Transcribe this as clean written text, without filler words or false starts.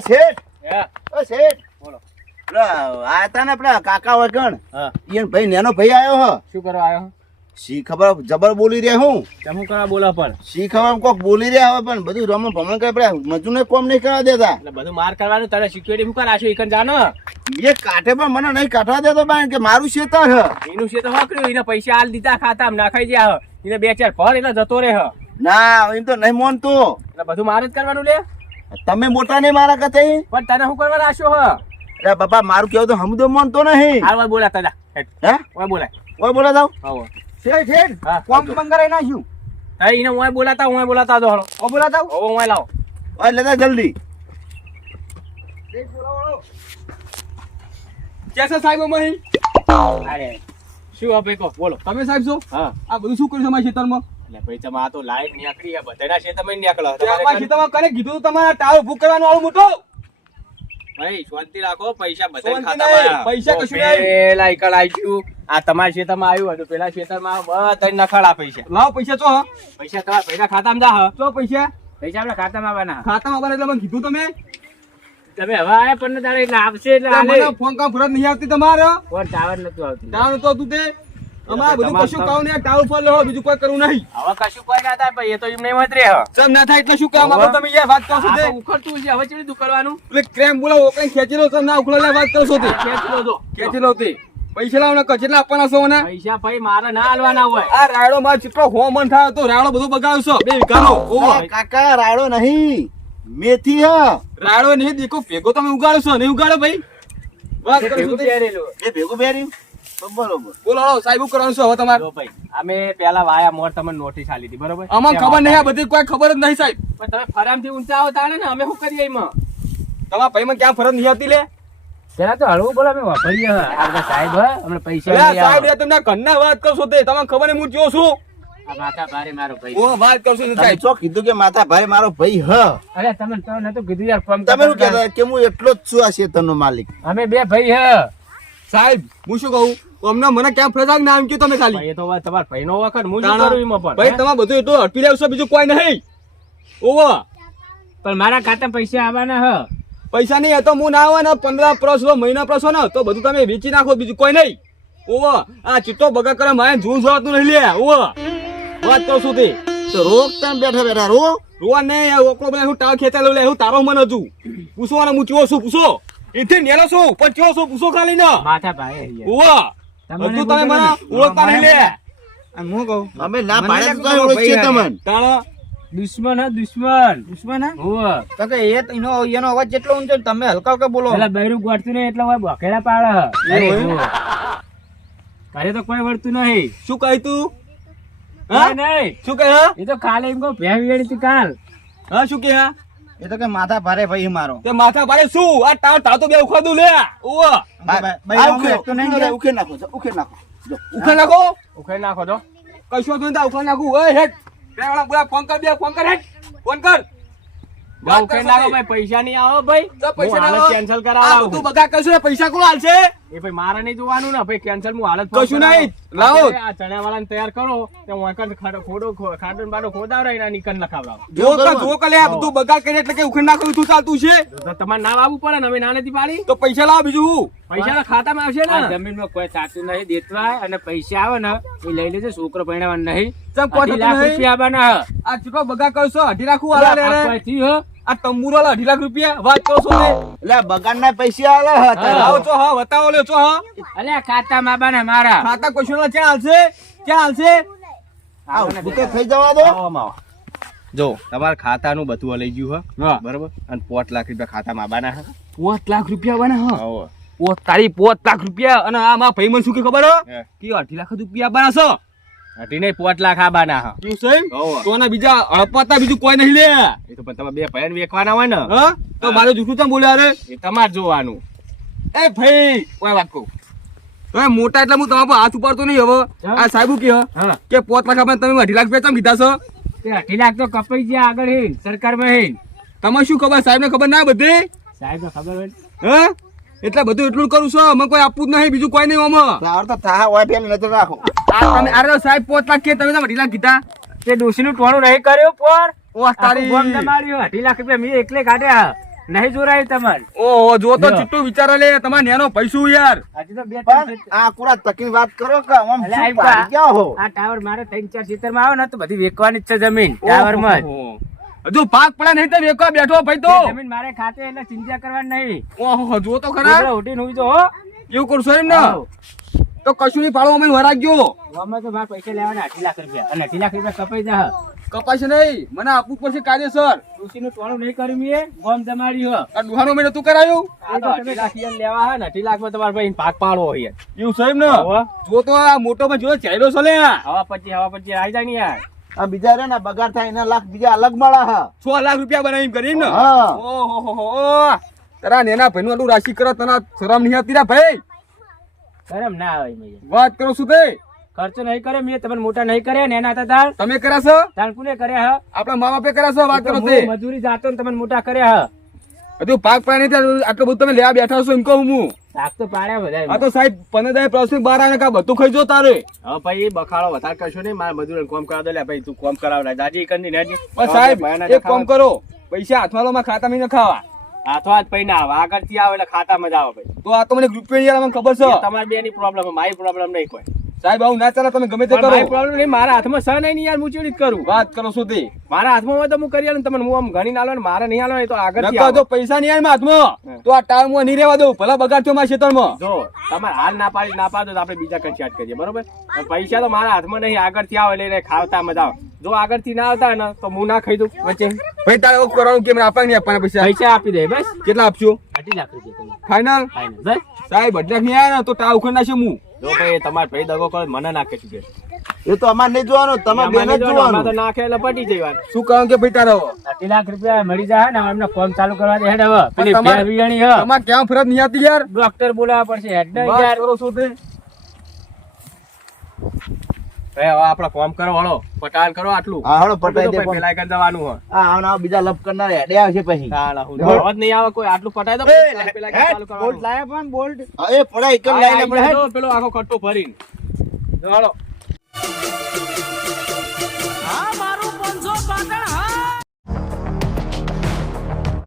શેઠ હે શેઠ બોલો. આયા તા ને આપડા કાકા વગણ હા ઈયન ભાઈ નેનો ભાઈ આવ્યો હ શું કરવા આવ્યો? શી ખબર જબર બોલી રહ્યા હું તમે શું કરવા બોલો પણ? શી ખબર કોક બોલી રહ્યા હવે પણ બધું રમણ ભમણ કરે પડે મજૂરને કોમ નહીં કરવા દેતા એટલે બધું માર કરવાનું તારે સિક્યુરિટી શું કરાશો ઈકન જાનો એ કાઢે પણ મને નહીં કાઢવા દેતો બાય કે મારું શેતર હ એનું છે તો હોકર્યું એને પૈસા હાલ દીધા ખાતામાં નાખાઈ ગયા હ એને 2-4 ભર એટલે જતો રહે હ ના એમ તો નહીં મોનતો એટલે બધું મારે જ કરવાનું લે તમે મોટા નહીં મારા કતે પણ તને શું કરવા રાખ્યો હ? અરે બાપા મારું કેવું તો હમદો મોનતો નહીં હાલ વાત બોલા તને હે ઓય બોલાય ઓય બોલા જાવ આવો શેઠ શેઠ હા કોમ બંગારાઈ નાખ્યું હા એને ઓય બોલાતા દો હળો ઓ બોલા જાવ ઓય ઓય લાવો ઓય લેતા જલ્દી કેસા સાહેબ મહી અરે શું હવે કહો બોલો તમે સાહેબ છો હા આ બધું શું કર્યું તમારા ખેતરમાં એટલે ભાઈ તમે આ તો લાઈટ નીકળી છે બધાના છે તમે નીકળો તમારા ખેતરમાં કરે કીધું તમારા ટાવર બુક કરવાનું આવું મોટો ભાઈ શાંતિ રાખો પૈસા બધા શાંતિ ખાતામાં નહીં, પૈસા કશું નહીં. પેલા એકલ આવ્યું આ તમારા ખેતરમાં આવ્યું હતું પેલા ખેતરમાં બધા નખાડા પૈસા લાવો પૈસા ચો હા પૈસા તમારા પૈસા ખાતામાં જા હ. ચો પૈસા પૈસા આપણા ખાતામાં આવવાના ખાતામાં બને એટલે મને કીધું તમે તમે હવે આયા પણ તારે એટલે આવશે એટલે મને હાલે ફોન કામ ફરજ નહીં આવતી તમારે કોણ ટાવર નતું આવતું ટાવર તો તું તે અમારે બધું તમારે કશું તો- કામ નહીં ટાવર પર લેવો બીજું કોઈ કરવું નહીં હવે કશું કોઈ ના થાય ભાઈ એ તો એમ નહીં મત રે હ. સમ ના થાય એટલે શું કામ આપો તમે યાર વાત કરો છો આ તે તો ઉખડતું છે હવે ચેવી દુકડવાનું એટલે ક્રેમ બોલાવો કઈ ખેંચી લો સમ ના ઉખલો લે વાત કરો છો તે ખેંચ લો જો ખેંચી લો તે પૈસા લાવો ને કેટલા આપવાના છો મને પૈસા ભાઈ મારે ના હાલવાના હોય આ રાયડો માં જેટલો હો મન થાય તો રાયડો બધો બગાવશો બે વીઘાનો ઓહો કાકા રાડો નહીં મેથી હ રાયડો નહીં દેખો ભેગો તમે ઉગાડો છો નહીં ઉગાડો ભાઈ વાત કરો છો ભેગું તે. પહેરેલું. એ ભેગું પહેર્યું તો બરોબર બોલો હાલો, સાહેબ કરવાનું છે હવે તમારે જો ભાઈ અમે પેલા વાયા મોર તમને નોટિસ આલી હતી બરોબર અમને ખબર નહીં આ બધી કોઈ ખબર જ નહીં સાહેબ પણ તમે ફરામથી ઊંચા આવતા ને અમે શું કરીએ એમાં તમારા ભાઈ માં ક્યાં ફરજ નહીં આવતી લે પેલા તો હળવું બોલો અમે વાપરીએ હ. આપણા સાહેબ હ અમને પૈસા અલ્યા નહીં સાહેબ આવે. યાર તમને ઘરના વાત કરશો તે તમને ખબર નહીં હું જો છું આ માથા ભારે મારો ભાઈ ઓ વાત કરશો ને તમે સાહેબ ચો કીધું કે માથા ભાઈ મારો ભાઈ હ અરે તમે તો નતું કીધું યાર ફોન તમે શું કહેતા કે હું એટલો જ છું આ શેતરનો માલિક અમે બે ભાઈ હ સાહેબ હું શું કહું અમને મને ક્યાં ફરજ આવે નામ કયો તમે ખાલી ભાઈ એ તો વાત તમારા ભાઈનો વખત હું શું તાણા. કરું એમાં પણ ભાઈ તમારે બધું એટલું હડપી લેવશો બીજું કોઈ નહીં ઓવો પણ મારા ખાતામાં પૈસા આવવાના હ પૈસા નહીં એ તો હું ના આવે ને 15 પ્રસો મહિના પ્રસો ને તો બધું તમે વેચી નાખો બીજું કોઈ નહીં ઓવો આ ચિત્તો બગા કરે મારે જૂન જોવાતું નહીં લે ઓવો વાત કરું છું તે તો રોક તમે બેઠા બેઠા રો રોવા નહીં ઓકલો બધા હું ટાળ ખેંચા લઉં લે હું તારો મન હજુ પૂછો ને હું ચો છું પૂછો એથી નેલો છું પણ ચો છું પૂછો ખાલી ને માથા ભાઈ યાર. ઓવો તમને હજુ તમે મને ઓળખતા નહીં લે હું કહું અમે ના મને પાડે લાગે તો તમારો ઓળખીએ ભાઈ તમને તાણા દુશ્મન હ દુશ્મન દુશ્મન હે? હોવે. તો કે એનો અવાજ જેટલો ઊંચો ને તમે હલકા હલકા બોલો પેલા બૈરું ગોઠતું નહીં એટલે હવે બખેડા પાડે હ. અરે એવું? હોવે. ઘરે તો કોઈ વળતું નહીં શું કહી તું હા નહીં, નહીં શું કહે હા એ તો કાલે એમ કહું ભેં વેડી હતી કાલ હા શું કે હા એ તો કે માથા ભારે ભાઈ મારો તે માથા પાડે શું આ ટાળ ટાળ તો બે ઉખાડું લે ઓવો આ ઉખેડ નહીં ઉખેડ નાખો જો, ઉખેડ નાખો જો. ઉખાડ નાખો ઉખેડી નાખો તો કશો તો નહીં ઉખાડ નાખું ઓય હેટ પેલા બોલા ફોન કર બે ફોન કર હેટ ફોન કર જાઓ, ઉખેડી નાખો ભાઈ પૈસા નહીં આવો ભાઈ તો પૈસા હું ના હાલત આવો. કેન્સલ આ કરાવડાવું બધું બગા કરશું ને પૈસા કોણ હાલશે એ ભાઈ મારે નહીં જોવાનું ને ભાઈ કેન્સલ હું હાલત ફોન કશું કરાવું. નહીં. લાવો. આપણે આ ચણા વાળાને તૈયાર કરો તે હું એકણ ખાડો બાડો ખોદાવરાય ને નિકન લખાવડાવો જો કર જો કર લે આ બધું બગા કરી એટલે કે ઉખાડ નાખું તું ચાલતું છે તો તમારે ના આવવું પડે ને અમે ના નથી પાડી તો પૈસા લાવ બીજું હું પૈસા તો ખાતામાં આવશે આ ને જમીનમાં કોઈ સાચું નહીં દેતવાય અને પૈસા આવે ને એ લઈ લેજો છોકરો પરણાવવાનો નહીં ચમ કોઈ 2.5 થતું લાખ નહીં. રૂપિયા આવવાના હ. આ ચૂકો બગા કરશો 2.5 લાખ વાળા લે આ રે. કોઈ થયું હ? આ તંબુરો વાળા 2.5 લાખ રૂપિયા વાત કરો છો ને એટલે બગાડના પૈસા આલે હ તારા. લાવો છો હા બતાવો લે છો હા અલ્યા ખાતામાં આવવાના મારા ખાતા કશું ના ક્યાં હાલશે ક્યાં હાલશે આ ભૂકે થઈ જવા દો જો તમારા ખાતાનું બધું લઈ ગયું હા. બરોબર અને 5 લાખ રૂપિયા ખાતામાં આવવાના હે 5 લાખ રૂપિયા બને હા હોવે. તારી 5 લાખ રૂપિયા અને આ મારા ભાઈ મને શું કે ખબર હો હે. કે 2.5 લાખ રૂપિયા બના છો હટીને 5 લાખ આવવાના હે શું છે હોવે. તો આના બીજા હડપાતા બીજું કોઈ નહીં લે એ તો પણ તમે બે ભાઈને વેચવાના હોય ને હા તો મારે જુઠું તો બોલ્યા રે એ તમારે જોવાનું એ ભાઈ કોઈ વાત કહું તમે મોટા એટલે હું તમારા પર હાથ ઉપાડતો નહીં હવે આ સાહેબ કે હા કે 5 લાખ આપે તમે 2.5 લાખ રૂપિયા ચમ કીધા છો તે 2.5 લાખ તો કપાઈ ગયા આગળ હેન સરકારમાં હેન તમે શું ખબર સાહેબ ને ખબર ના બધી સાહેબ ખબર હોય હા એટલે બધું એટલું કરું છું અમે કોઈ આપવું જ નહીં બીજું કોઈ નહીં આમાં ફ્લાવર તો થાહા હોય પેલે નજર રાખો આ તમે અરે સાહેબ 5 લાખ કે તમે 2.5 લાખ કીધા તે ડોશીનું ટોણું નહીં કર્યું પર ઓ તારી તમારી 2.5 લાખ રૂપિયા મેં એકલે કાઢ્યા નહીં જોરાયું તમારે ઓહો જો તો લ્યો. ચિટ્ટુ વિચારો લે તમારે નેનો પૈસું યાર હજી તો બે પણ ત્રણ આ કુરા તકીની વાત કરો કે આમ અલા, શું આઈ પાડી ક્યાં હો આ ટાવર મારે 3-4 ખેતરમાં આવે ને તો બધી વેચવાની જ છે જમીન ટાવરમાં જ. ઓહો. હજુ પાક પડ્યા નહીં તો વેકવા બેઠો ભાઈ તો જમીન મારે ખાતે એટલે ચિંતા કરવાની નહીં. ઓહો જો તો ખરા ઉભરા ઉઠીને હુઈ જાઓ, હો. એવું કરશો એમ ને આવો. તો કશું નહીં પાડો અમે વરાગ્યો અમે તો મારા પૈસા લેવાના 8 લાખ રૂપિયા અને 8 લાખ રૂપિયા કપાઈ જા. કપાશે નહીં મને આપવું પડશે કાયદેસર ડોશીનું ટોળું નહીં કર્યું મેં, ગોમ જમાડી હો. આ દુહાનો મેં નતું કરાયું આ તો 8 લાખ યાર લેવા હે ને 8 લાખમાં તમારે ભાઈ ભાગ પાડવો હોય એવું છે એમ ને હવે જો તો આ મોટો માં જો ચાલ્યો છે લે આ. હવા પછી આવી જાય ને યાર આ બીજા રે ને બગાર થાય એના લાખ બીજા અલગ મળે હા 6 લાખ રૂપિયા બનાવી એમ કરી એમ ને હા. ઓહો તારા નેના ભાઈ નું આટલું રાશિ કરો તને શરમ નહીં આવતી રા ભાઈ શરમ ના આવે મેં. વાત કરો શું તે ખર્ચો નહીં કરે મેં, તમને મોટા નહીં કર્યા ને એના હતા તાર તમે કર્યા છો તાર કોને કર્યા હા? આપણા મા બાપે કર્યા છો વાત તો કરો હું તે મજૂરી જાતો ને તમને મોટા કર્યા હા. હજુ પાક પાય નહીં ત્યાં આટલું બધું તમે લેવા બેઠા છો એમ કહું હું શાક તો પાડ્યા બધા આ તો સાહેબ 15 પ્લાસ્ટિક બહાર આવે કા બધું ખાઈ જો તારે હવે ભાઈ બખાડો વધારે કરશો નહીં મારા મજૂરોને કોમ કરાવ દે લે ભાઈ તું કોમ કરાવ લે દાદી કરી ને બસ સાહેબ એક કામ કરો પૈસા હાથમાં માં ખાતા નહીં ખાવા હાથો હાથ પૈ ના આવે આગળથી આવે એટલે ખાતામાં જ આવે ભાઈ તો આ તો મને રૂપિયા યાર મને ખબર છે તમારી બે ની પ્રોબ્લેમ મારી પ્રોબ્લેમ નહીં કોઈ સાહેબ આવું ના ચાલે તમે ગમે તે પણ મારી કરો પ્રોબ્લેમ નહીં મારા હાથમાં સહ નહીં યાર હું ચેડી જ કરું વાત કરો શું તે મારા હાથમાં હોય તો હું કરી આલું તમને હું આમ ઘણી ના લો ને મારે નહીં આલો એ તો આગળથી નકર આવે. જો પૈસા નહીં આવે મારા હાથમાં તો આ ટાઈમ હું નહીં રહેવા દઉં ભલા બગાડ થયો મારા ખેતરમાં જો તમારે હાલ ના પાડી ના પાડો તો આપણે બીજા કઈ ચાટ કરીએ બરોબર પણ પૈસા તો મારા હાથમાં નહીં આગળથી આવે એટલે એને ખાવતા મજા આવે જો આગળથી ના આવતા ને તો હું ના ખાઈ દઉં વચ્ચે ભાઈ તારે એવું કરવાનું કે મને આપવા નહીં આપવાના પૈસા પૈસા આપી દે બસ કેટલા આપશો 8 લાખ રૂપિયા તમે ફાઇનલ ફાઇનલ બસ. સાહેબ 8 લાખ નહીં આવ્યા ને તો ટાવ ઉખડ નાખશે હું જો ભાઈ તમારે ભાઈ દગો કરો મને નાખે છે એ તો અમારે નહીં જોવાનું તમે બેન જ તો જોવાનું નાખે એટલે પટી જાય વાત શું કહું કે ભાઈ તારો 8 લાખ રૂપિયા મળી જાય ને અમને કોમ ચાલુ કરવા દે હેડ હવે પેલી તમારે- ફેર વિયાણી હ તમારે ક્યાં ફરજ નહીં આવતી યાર ડોક્ટર બોલાવવા પડશે હેડ ને વાત યાર. કરો શું તે ભાઈ હવે આપણે કોમ કરો હળો પટાણ કરો આટલું હા હળો પટાઈ દે પણ. પેલા કરી દેવાનું હોય આ આવના બીજા લપ કરનાર હેડે આવશે પછી તાળા હું અવાજ નહીં આવે કોઈ આટલું પટાઈ દો પછી પેલા હેડ, ચાલુ કરવાનું. લાયા પણ બોલ્ટ હા, એ પડાય એકમ આ લાઈને આઈ પડે જાય તો પેલો આખો કટ્ટો ભરીને જો હળો આ મારું 500 પાટણ